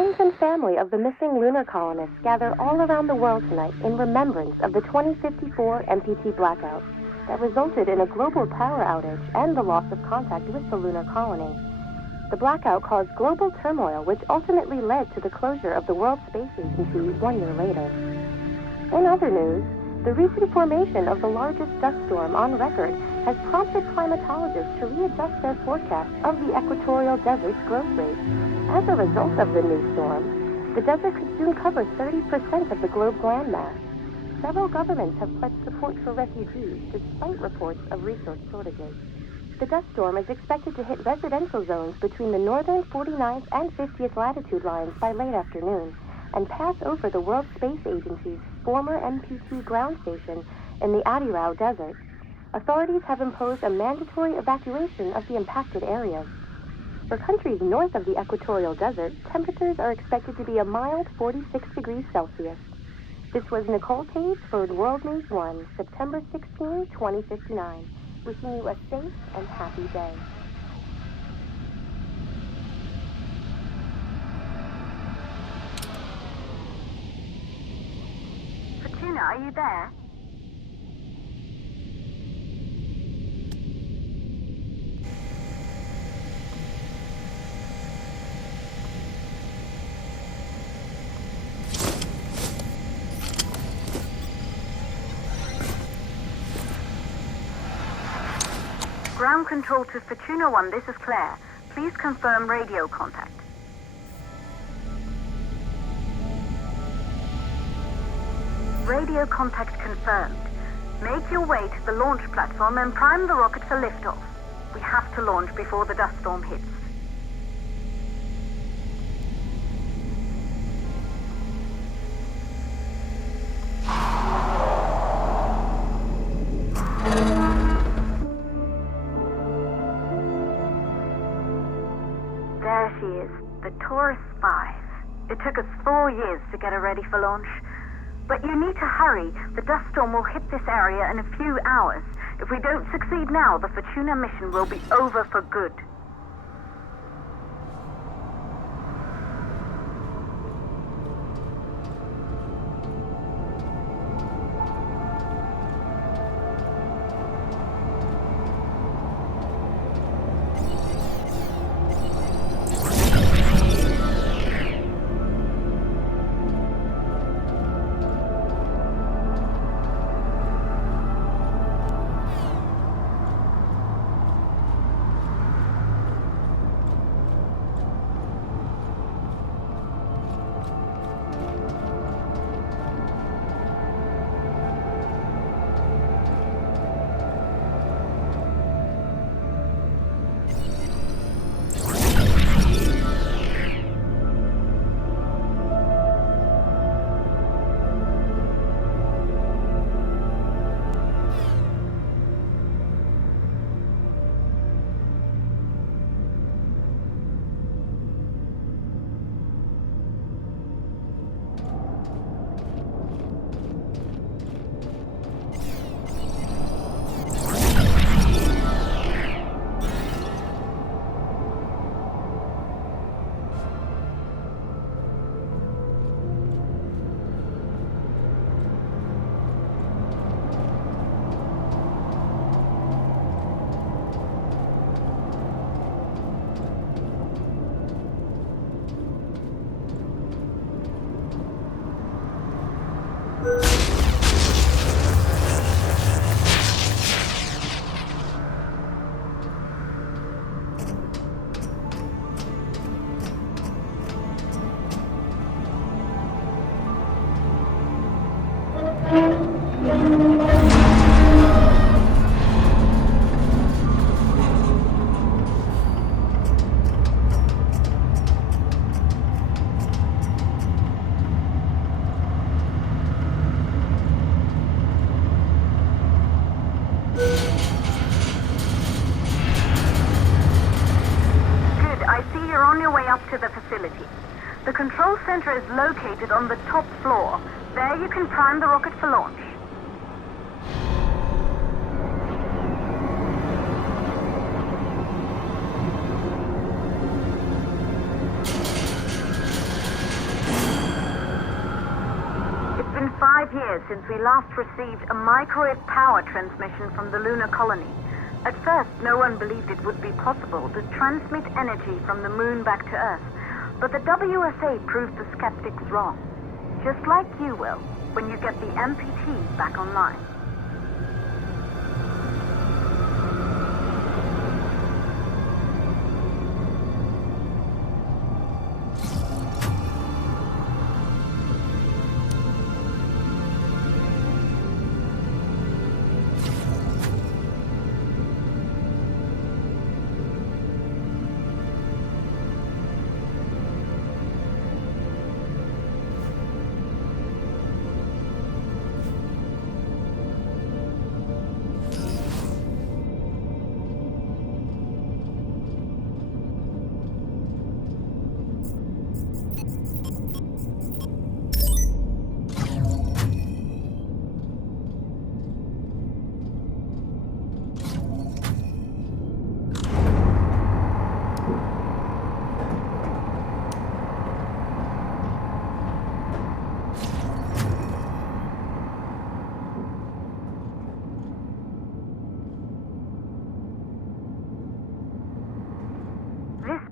friends and family of the missing lunar colonists gather all around the world tonight in remembrance of the 2054 MPT blackout that resulted in a global power outage and the loss of contact with the lunar colony. The blackout caused global turmoil, which ultimately led to the closure of the World Space Agency 1 year later. In other news, the recent formation of the largest dust storm on record has prompted climatologists to readjust their forecast of the equatorial desert's growth rate. As a result of the new storm, the desert could soon cover 30% of the globe's landmass. Several governments have pledged support for refugees despite reports of resource shortages. The dust storm is expected to hit residential zones between the northern 49th and 50th latitude lines by late afternoon and pass over the World Space Agency's former MPT ground station in the Adirau Desert. Authorities have imposed a mandatory evacuation of the impacted areas. For countries north of the equatorial desert, temperatures are expected to be a mild 46 degrees Celsius. This was Nicole Page for World News 1, September 16, 2059. Wishing you a safe and happy day. Fortuna, are you there? Ground control to Fortuna 1, this is Claire. Please confirm radio contact. Radio contact confirmed. Make your way to the launch platform and prime the rocket for liftoff. We have to launch before the dust storm hits. There she is, the Taurus 5. It took us 4 years to get her ready for launch. But you need to hurry. The dust storm will hit this area in a few hours. If we don't succeed now, the Fortuna mission will be over for good. To the facility. The control center is located on the top floor. There you can prime the rocket for launch. 5 years since we last received a microwave power transmission from the lunar colony. At first, no one believed it would be possible to transmit energy from the moon back to Earth, but the WSA proved the skeptics wrong. Just like you will, when you get the MPT back online.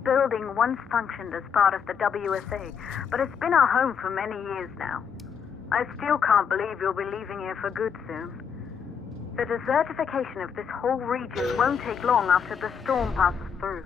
Building once functioned as part of the WSA, but it's been our home for many years now. I still can't believe you'll be leaving here for good soon. The desertification of this whole region won't take long after the storm passes through.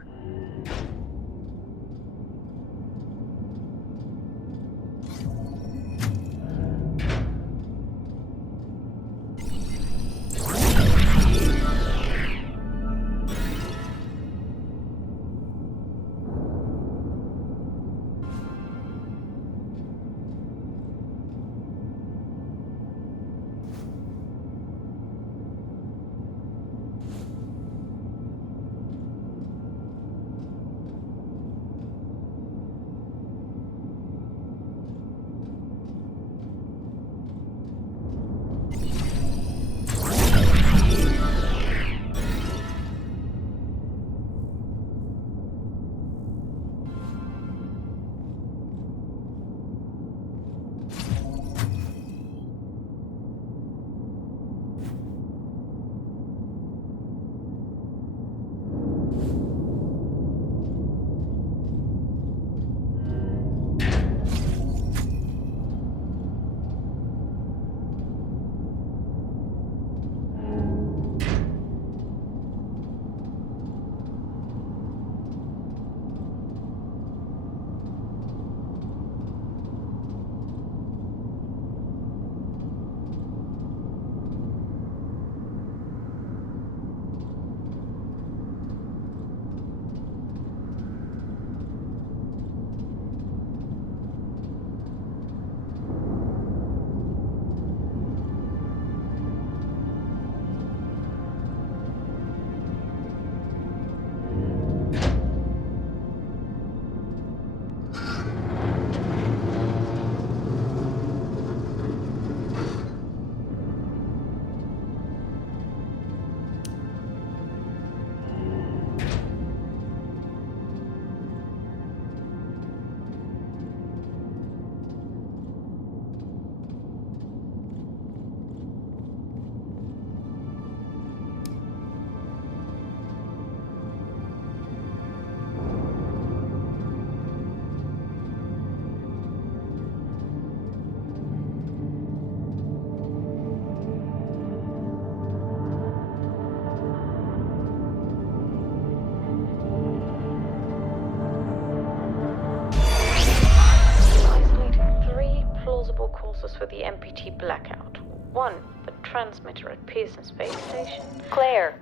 For the MPT blackout. 1, the transmitter at Pearson Space Station. Claire,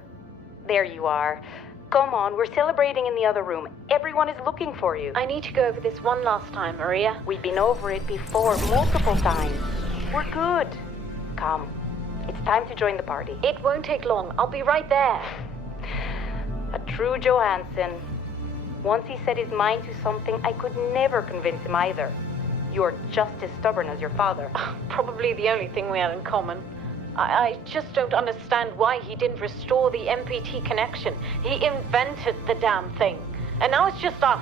there you are. Come on, we're celebrating in the other room. Everyone is looking for you. I need to go over this one last time, Maria. We've been over it before, multiple times. We're good. Come, it's time to join the party. It won't take long. I'll be right there. A true Johansson. Once he set his mind to something, I could never convince him either. You're just as stubborn as your father. Probably the only thing we had in common. I just don't understand why he didn't restore the MPT connection. He invented the damn thing. And now it's just us.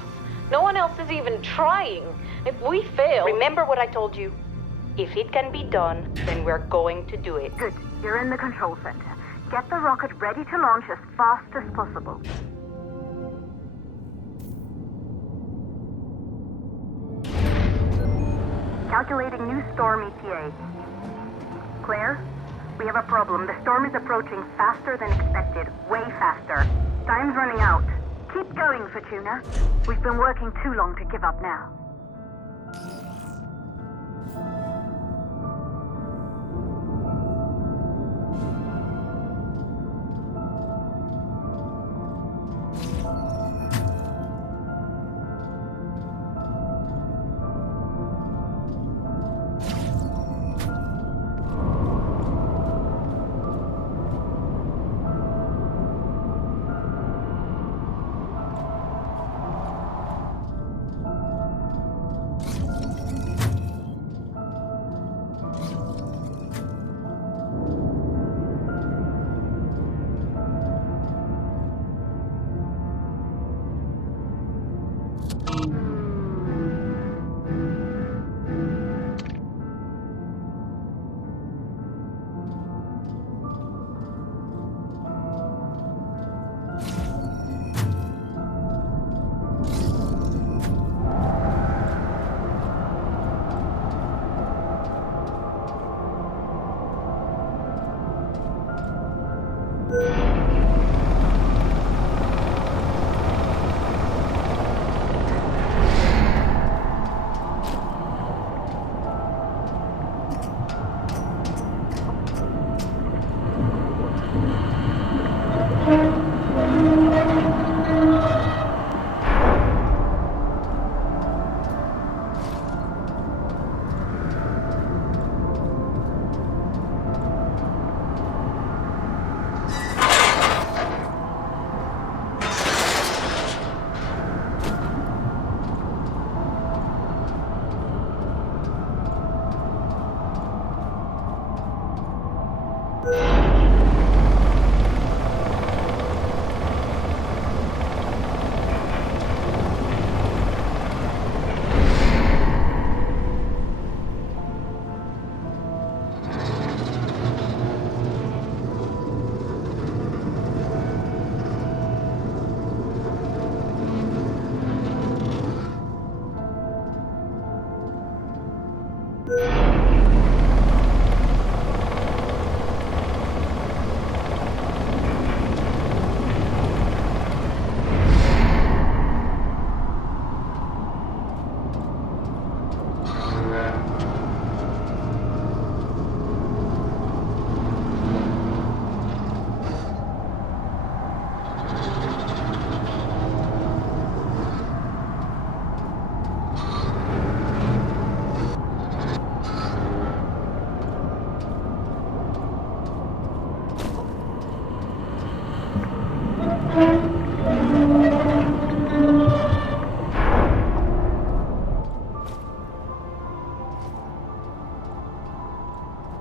No one else is even trying. If we fail... Remember what I told you. If it can be done, then we're going to do it. Good. You're in the control center. Get the rocket ready to launch as fast as possible. Calculating new storm ETA. Claire? We have a problem. The storm is approaching faster than expected. Way faster. Time's running out. Keep going, Fortuna. We've been working too long to give up now.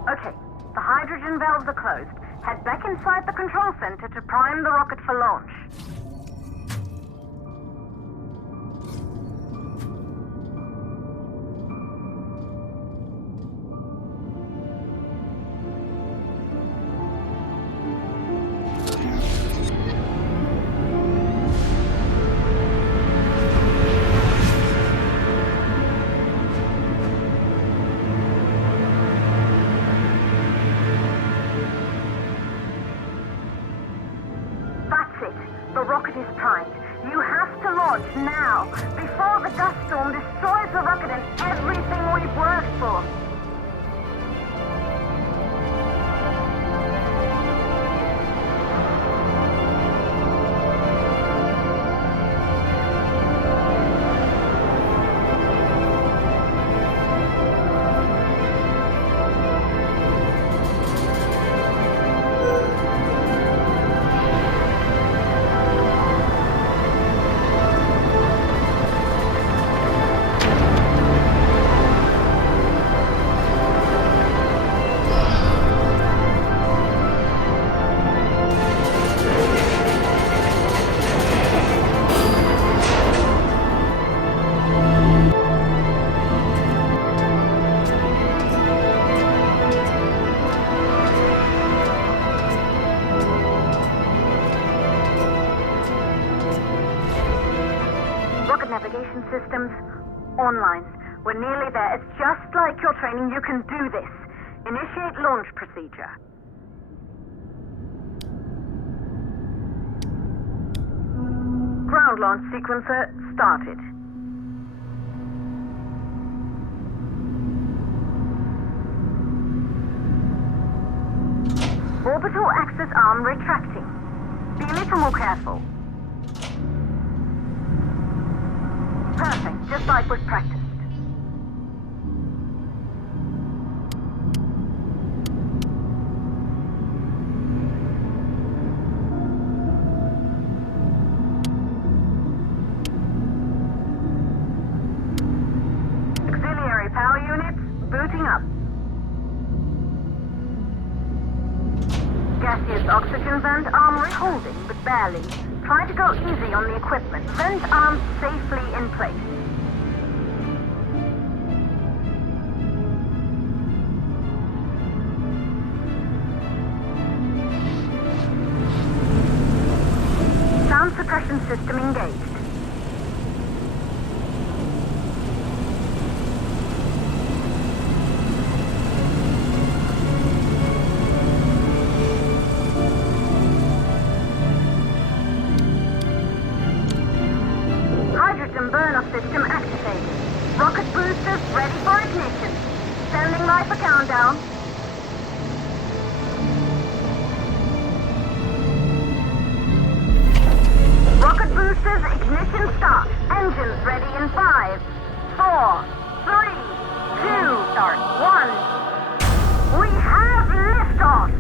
Okay, the hydrogen valves are closed. Head back inside the control center to prime the rocket for launch. The rocket is primed. You have to launch now, before the dust storm destroys the rocket and everything we've worked for. navigation systems online. We're nearly there. It's just like your training. You can do this. Initiate launch procedure. Ground launch sequencer started. Orbital access arm retracting. Be a little more careful. Perfect, just like we've practiced. Auxiliary power units booting up. Gaseous oxygen vent arm holding, but barely. Try to go easy on the equipment. Vent arm safely in place. Sound suppression system engaged. System activated. Rocket boosters ready for ignition. Standing by for countdown. Rocket boosters ignition start. Engines ready in 5, 4, 3, 2, start 1. We have liftoff.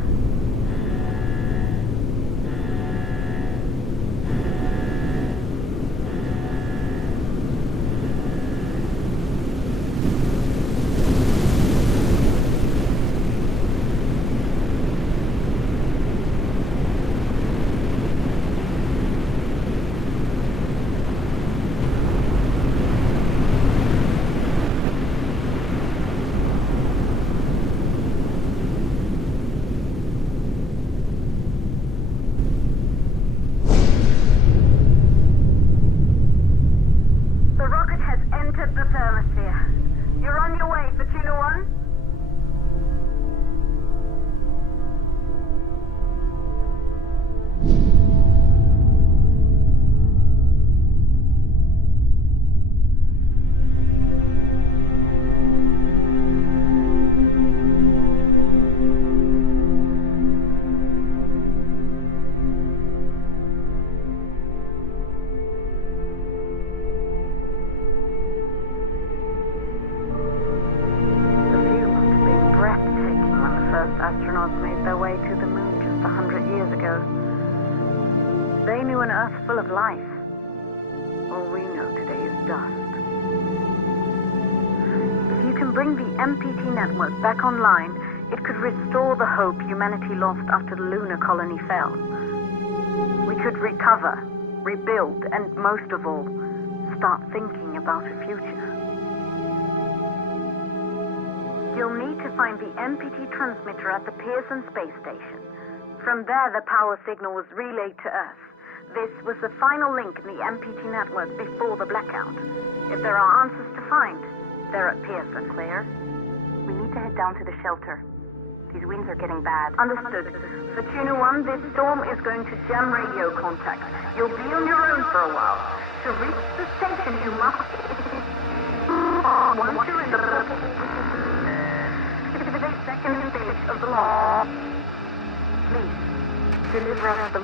Astronauts made their way to the moon just 100 years ago. They knew an Earth full of life. All we know today is dust. If you can bring the MPT network back online, it could restore the hope humanity lost after the lunar colony fell. We could recover, rebuild, and most of all, start thinking about a future. You'll need to find the MPT transmitter at the Pearson space station. From there, the power signal was relayed to Earth. This was the final link in the MPT network before the blackout. If there are answers to find, they're at Pearson. Claire, we need to head down to the shelter. These winds are getting bad. Understood. Fortuna 1, this storm is going to jam radio contact. You'll be on your own for a while. To reach the station, you must... Once you're in the second stage of the launch, please deliver us the